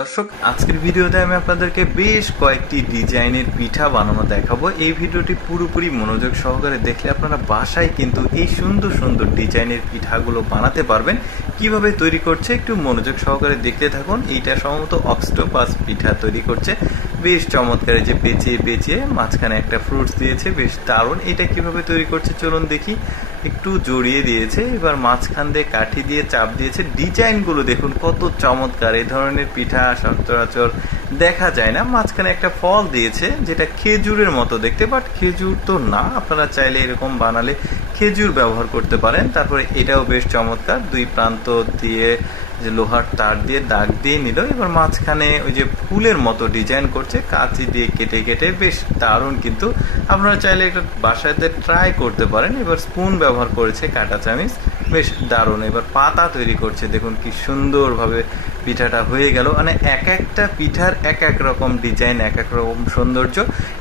দর্শক, আজকের ভিডিওতে আমি আপনাদেরকে বেশ কয়েকটি ডিজাইনের পিঠা বানানো দেখাবো। এই ভিডিওটি পুরোপুরি মনোযোগ সহকারে দেখলে আপনারা বাসায় কিন্তু এই সুন্দর সুন্দর ডিজাইনের পিঠাগুলো বানাতে পারবেন। কিভাবে তৈরি করছে একটু মনোযোগ সহকারে দেখতে থাকুন। এইটা সম্ভবত অক্টোপাস পিঠা তৈরি করছে, বেশ চমৎকার। যে পেঁচিয়ে পেঁচিয়ে মাঝখানে একটা ফ্রুটস দিয়েছে, বেশ দারুণ। এটা কিভাবে তৈরি করছে চলুন দেখি। একটু জড়িয়ে দিয়েছে, এবার মাঝখান দিয়ে কাঠি দিয়ে চাপ দিয়েছে। ডিজাইনগুলো দেখুন কত চমৎকার। এই ধরনের পিঠা সচরাচর দেখা যায় না। মাঝখানে একটা ফল দিয়েছে যেটা খেজুরের মতো দেখতে, বাট খেজুর তো না। আপনারা চাইলে এরকম বানালে খেজুর ব্যবহার করতে পারেন। তারপরে এটাও বেশ চমৎকার, দুই প্রান্ত দিয়ে যে লোহার তার দিয়ে দাগ দিয়ে নিল। এবার মাঝখানে ওই যে ফুলের মতো ডিজাইন করছে কাঁচি দিয়ে কেটে কেটে, বেশ দারুণ। কিন্তু আপনারা চাইলে একটা বাসাতে ট্রাই করতে পারেন। এবার স্পুন ব্যবহার করেছে, কাঁটা চামিচ, বেশ দারুণ। এবার পাতা তৈরি করছে, দেখুন কি সুন্দরভাবে পিঠাটা হয়ে গেল। মানে এক একটা পিঠার এক এক রকম ডিজাইন, এক এক রকম সৌন্দর্য।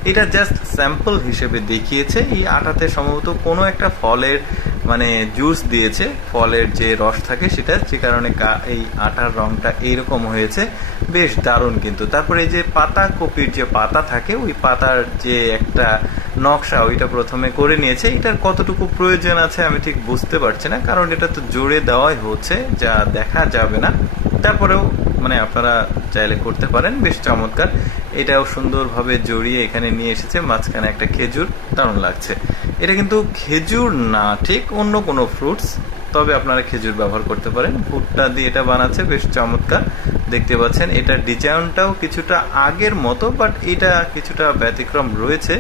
এটা জাস্ট স্যাম্পল হিসেবে দেখিয়েছে। এই আটাতে সম্ভবত কোনো একটা ফলের মানে জুস দিয়েছে, ফলের যে রস থাকে সেটা, যে কারণে এই আটার রংটা এইরকম হয়েছে, বেশ দারুণ। কিন্তু তারপরে এই যে পাতা কপির যে পাতা থাকে, ওই পাতার যে একটা নকশা ওইটা প্রথমে করে নিয়েছে। এটার কতটুকু প্রয়োজন আছে আমি ঠিক বুঝতে পারছি না, কারণ এটা তো জোরে দেওয়াই হচ্ছে, যা দেখা যাবে না। তারপরেও মানে আপনারা চাইলে করতে পারেন, বেশ চমৎকার। এটাও সুন্দরভাবে জড়িয়ে এখানে নিয়ে এসেছে, মাঝখানে একটা খেজুর, দারুণ লাগছে। এটা কিন্তু খেজুর না, ঠিক অন্য কোনো ফ্রুটস, তবে আপনারা খেজুর ব্যবহার করতে পারেন। ভুট্টা দিয়ে এটা বানাচ্ছে, বেশ চমৎকার দেখতে পাচ্ছেন। এটার ডিজাইনটাও কিছুটা আগের মতো, বাট এটা কিছুটা ব্যতিক্রম রয়েছে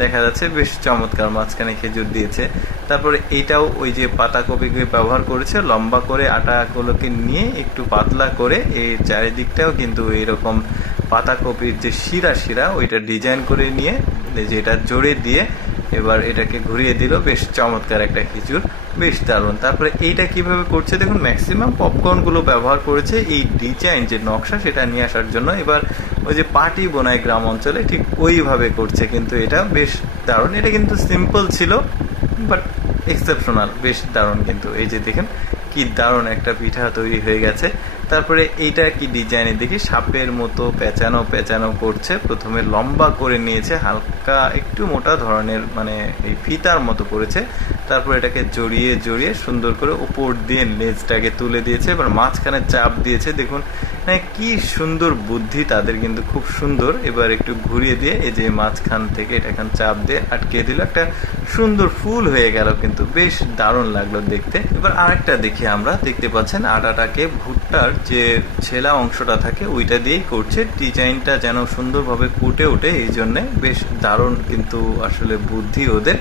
দেখা যাচ্ছে, বেশ চমৎকার। মাঝখানে খেজুর দিয়েছে। তারপরে এটাও ওই যে পাতাকপিকে ব্যবহার করেছে, লম্বা করে আটাগুলোকে নিয়ে একটু পাতলা করে এই চারিদিকটাও কিন্তু এইরকম পাতাকপির যে শিরা শিরা ওইটা ডিজাইন করে নিয়ে যেটা জোরে দিয়ে এবার এটাকে ঘুরিয়ে দিল, বেশ চমৎকার একটা খেজুর, বেশ দারুণ। তারপরে এইটা কিভাবে করছে দেখুন, ম্যাক্সিমাম পপকর্ন গুলো ব্যবহার করেছে এই ডিজাইন যে নকশা সেটা নিয়ে আসার জন্য। এবার ওই যে পাটি বোনায় গ্রাম অঞ্চলে ঠিক ওইভাবে করছে, কিন্তু এটা বেশ দারুণ। এটা কিন্তু সিম্পল ছিল, বাট এক্সেপশনাল, বেশ দারুণ। কিন্তু এই যে দেখেন কি দারুণ একটা পিঠা তৈরি হয়ে গেছে। তারপরে এইটা কি ডিজাইনে দেখি, সাপের মতো পেঁচানো পেঁচানো করছে। প্রথমে লম্বা করে নিয়েছে, হালকা একটু মোটা ধরনের মানে এই ফিতার মতো করেছে। তারপর এটাকে জড়িয়ে জড়িয়ে সুন্দর করে উপর দিয়ে লেজটাকে তুলে দিয়েছে। এবার মাঝখানে চাপ দিয়েছে, দেখুন কি সুন্দর বুদ্ধি তাদের, কিন্তু খুব সুন্দর। এবার একটু ঘুরিয়ে দিয়ে এই যে মাঝখান থেকে এটা এখন চাপ দিয়ে আটকে দিল, একটা সুন্দর ফুল হয়ে গেল, কিন্তু বেশ দারুণ লাগলো দেখতে। এবার আরেকটা দেখি আমরা, দেখতে পাচ্ছেন আটাটাকে ভুট্টার যে ছেলা অংশটা থাকে ওইটা দিয়েই করছে। ডিজাইনটা যেন সুন্দরভাবে ফুটে ওঠে, এই জন্যে বেশ দারুণ কিন্তু আসলে বুদ্ধি ওদের।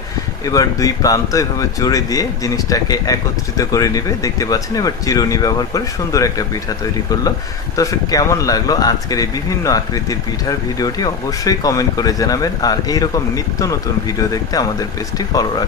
এবার দুই প্রান্ত এভাবে জোরে দিয়ে জিনিসটাকে একত্রিত করে নিবে, দেখতে পাচ্ছেন। এবার চিরুনি ব্যবহার করে সুন্দর একটা পিঠা তৈরি করলো। দর্শক, কেমন লাগলো আজকের এই বিভিন্ন আকৃতির পিঠার ভিডিওটি অবশ্যই কমেন্ট করে জানাবেন। আর এইরকম নিত্য নতুন ভিডিও দেখতে আমাদের পেজটি ফলো রাখবেন।